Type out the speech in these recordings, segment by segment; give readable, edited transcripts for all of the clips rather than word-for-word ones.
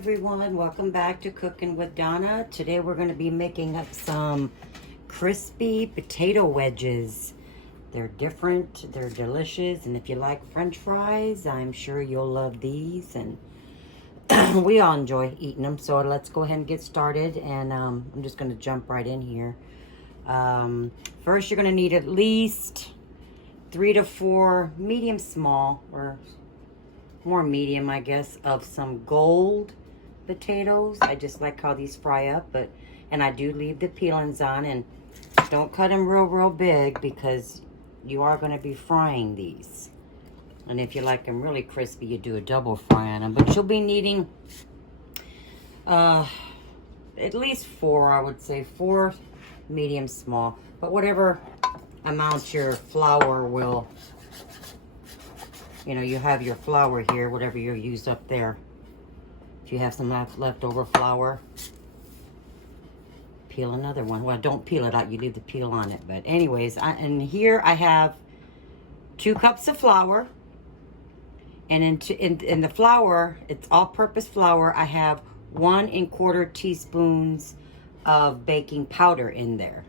everyone, welcome back to Cooking with Donna. Today we're going to be making up some crispy potato wedges. They're different, they're delicious, and if you like French fries, I'm sure you'll love these, and we all enjoy eating them. So let's go ahead and get started, and I'm just going to jump right in here. First, you're going to need at least 3 to 4 medium small, or more medium, I guess, of some gold potatoes. I just like how these fry up, and I do leave the peelings on, and don't cut them real big because you are going to be frying these. And if you like them really crispy, you do a double fry on them. But you'll be needing at least 4, I would say 4 medium small, but whatever amount your flour will, you know, you have your flour here, whatever you use up there. If you have some leftover flour, peel another one. Well, don't peel it out, you leave the peel on it. But anyways, and here I have 2 cups of flour. And in the flour, it's all-purpose flour. I have 1 1/4 teaspoons of baking powder in there.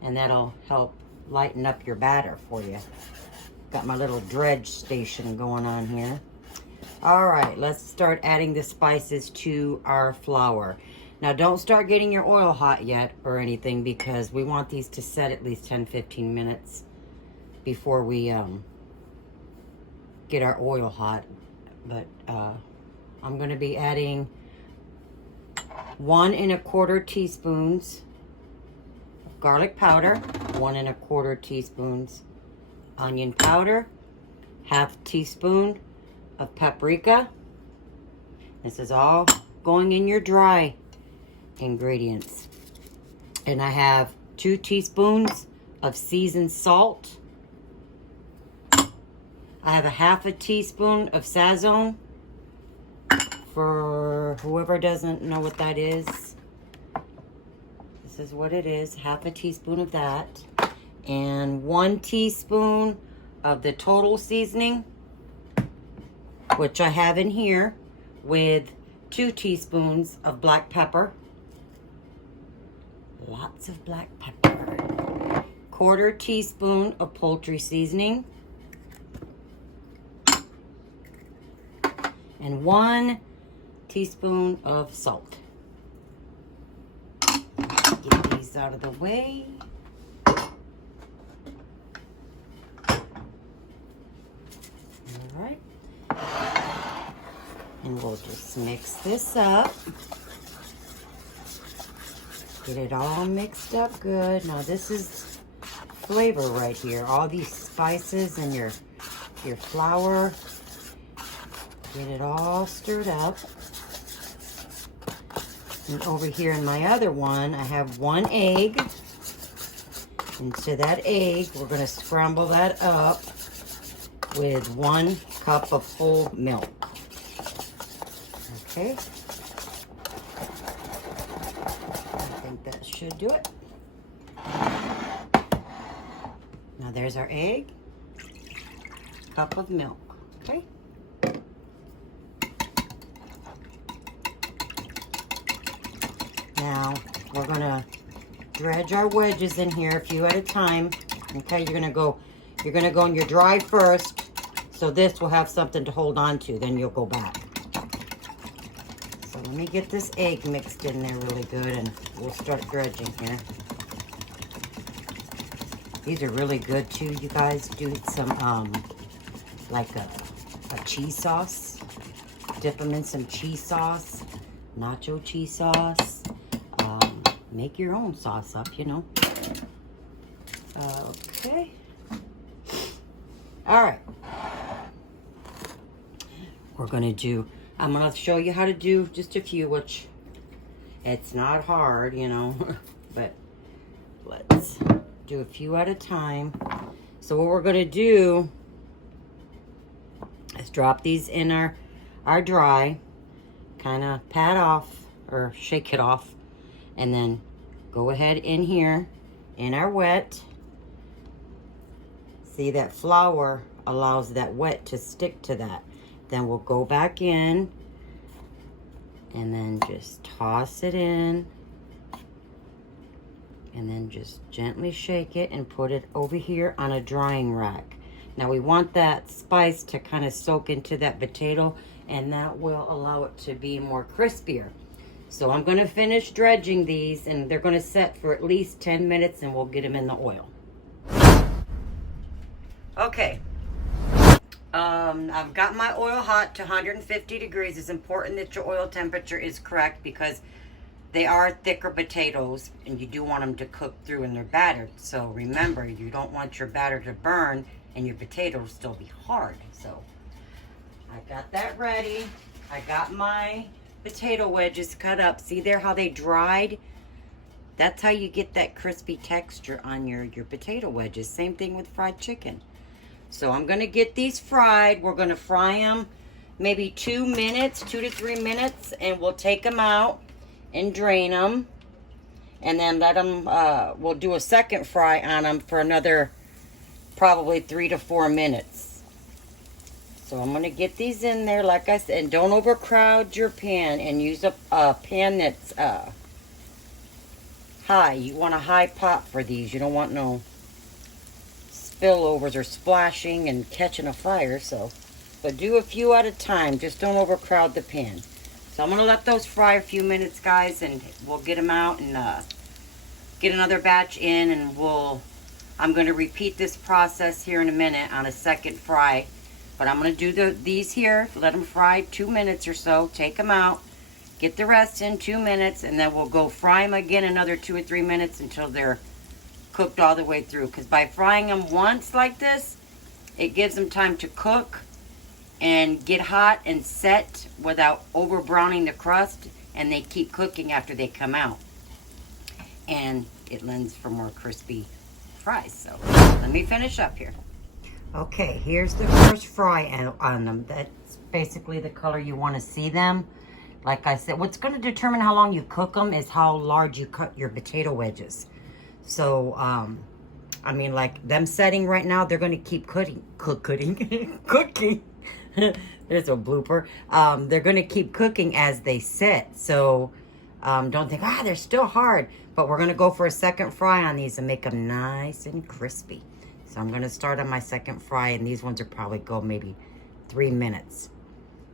And that'll help lighten up your batter for you. Got my little dredge station going on here. All right, let's start adding the spices to our flour. Now, don't start getting your oil hot yet or anything, because we want these to set at least 10-15 minutes before we get our oil hot. But I'm going to be adding 1 1/4 teaspoons of garlic powder, 1 1/4 teaspoons onion powder, 1/2 teaspoon of paprika. This is all going in your dry ingredients. And I have 2 teaspoons of seasoned salt. I have 1/2 teaspoon of sazon. For whoever doesn't know what that is, this is what it is, 1/2 teaspoon of that. And 1 teaspoon of the total seasoning, which I have in here, with 2 teaspoons of black pepper. Lots of black pepper. 1/4 teaspoon of poultry seasoning. And 1 teaspoon of salt. Get these out of the way. Alright, and we'll just mix this up. Get it all mixed up good. Now this is flavor right here. All these spices and your flour. Get it all stirred up. And over here in my other one, I have 1 egg. And to that egg, we're going to scramble that up with 1 cup of full milk. Okay. I think that should do it. Now there's our egg, cup of milk. Okay. Now we're going to dredge our wedges in here a few at a time. Okay, you're gonna go in your dry first, so this will have something to hold on to, then you'll go back. So let me get this egg mixed in there really good, and we'll start dredging here. These are really good too, you guys. Do some like a cheese sauce. Dip them in some cheese sauce, nacho cheese sauce. Make your own sauce up, you know. Okay. All right. I'm going to show you how to do just a few, which it's not hard, you know, but let's do a few at a time. So what we're going to do is drop these in our dry, kind of pat off or shake it off, and then go ahead in here in our wet. See, that flour allows that wet to stick to that. Then we'll go back in And then just toss it in. And then just gently shake it and put it over here on a drying rack. Now we want that spice to kind of soak into that potato, and that will allow it to be more crispier. So I'm going to finish dredging these, and they're going to set for at least 10 minutes, and we'll get them in the oil. Okay. I've got my oil hot to 150 degrees. It's important that your oil temperature is correct because they are thicker potatoes, and you do want them to cook through in their batter. So remember, you don't want your batter to burn and your potatoes still be hard. So I got that ready. I got my potato wedges cut up. See there how they dried? That's how you get that crispy texture on your potato wedges. Same thing with fried chicken. So I'm going to get these fried. We're going to fry them maybe 2 minutes, 2 to 3 minutes, and we'll take them out and drain them. And then let them, we'll do a second fry on them for another probably 3 to 4 minutes. So I'm going to get these in there, like I said, and don't overcrowd your pan, and use a pan that's high. You want a high pot for these. You don't want no spillovers or splashing and catching a fire. So, but do a few at a time. Just don't overcrowd the pan. So I'm going to let those fry a few minutes, guys, and we'll get them out and get another batch in, and I'm going to repeat this process here in a minute on a second fry. But I'm going to do these here, let them fry 2 minutes or so, take them out, get the rest in 2 minutes, and then we'll go fry them again another 2 or 3 minutes until they're cooked all the way through. Because by frying them once like this, it gives them time to cook and get hot and set without over browning the crust, and they keep cooking after they come out. And it lends for more crispy fries. So let me finish up here. Okay, here's the first fry on them. That's basically the color you want to see them. Like I said, what's going to determine how long you cook them is how large you cut your potato wedges. So, I mean, like them setting right now, they're going to keep cooking. There's a blooper. They're going to keep cooking as they set. So, don't think, they're still hard. But we're going to go for a second fry on these and make them nice and crispy. So I'm going to start on my second fry, and these ones will probably go maybe 3 minutes.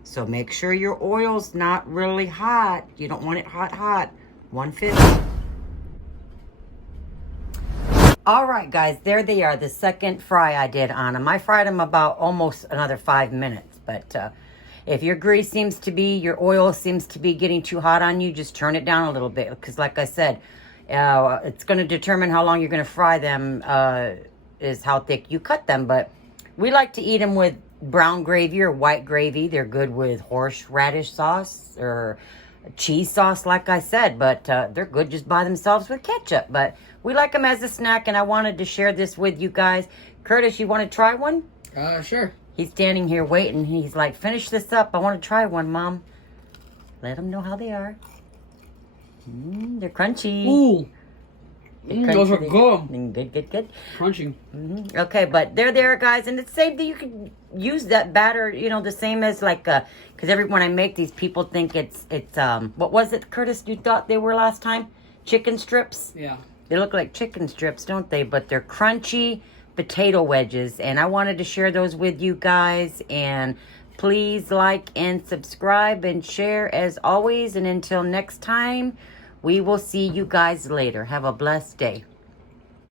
So make sure your oil's not really hot. You don't want it hot. 150. All right, guys, there they are. The second fry I did on them. I fried them about almost another 5 minutes. But if your your oil seems to be getting too hot on you, just turn it down a little bit. Because like I said, it's going to determine how long you're going to fry them, is how thick you cut them. But we like to eat them with brown gravy or white gravy. They're good with horseradish sauce or cheese sauce, like I said. But they're good just by themselves with ketchup. But we like them as a snack, and I wanted to share this with you guys. Curtis, you want to try one? Sure. He's standing here waiting. He's like, finish this up. I want to try one, Mom. Let him know how they are. They're crunchy. Ooh. Those are good. Good. Crunchy. Okay, but they're there, guys. And it's the same thing. You can use that batter, the same as like, because when I make these, people think it's what was it, Curtis, you thought they were last time? Chicken strips? Yeah. They look like chicken strips, don't they? But they're crunchy potato wedges. And I wanted to share those with you guys. And please like and subscribe and share as always. And until next time, we will see you guys later. Have a blessed day.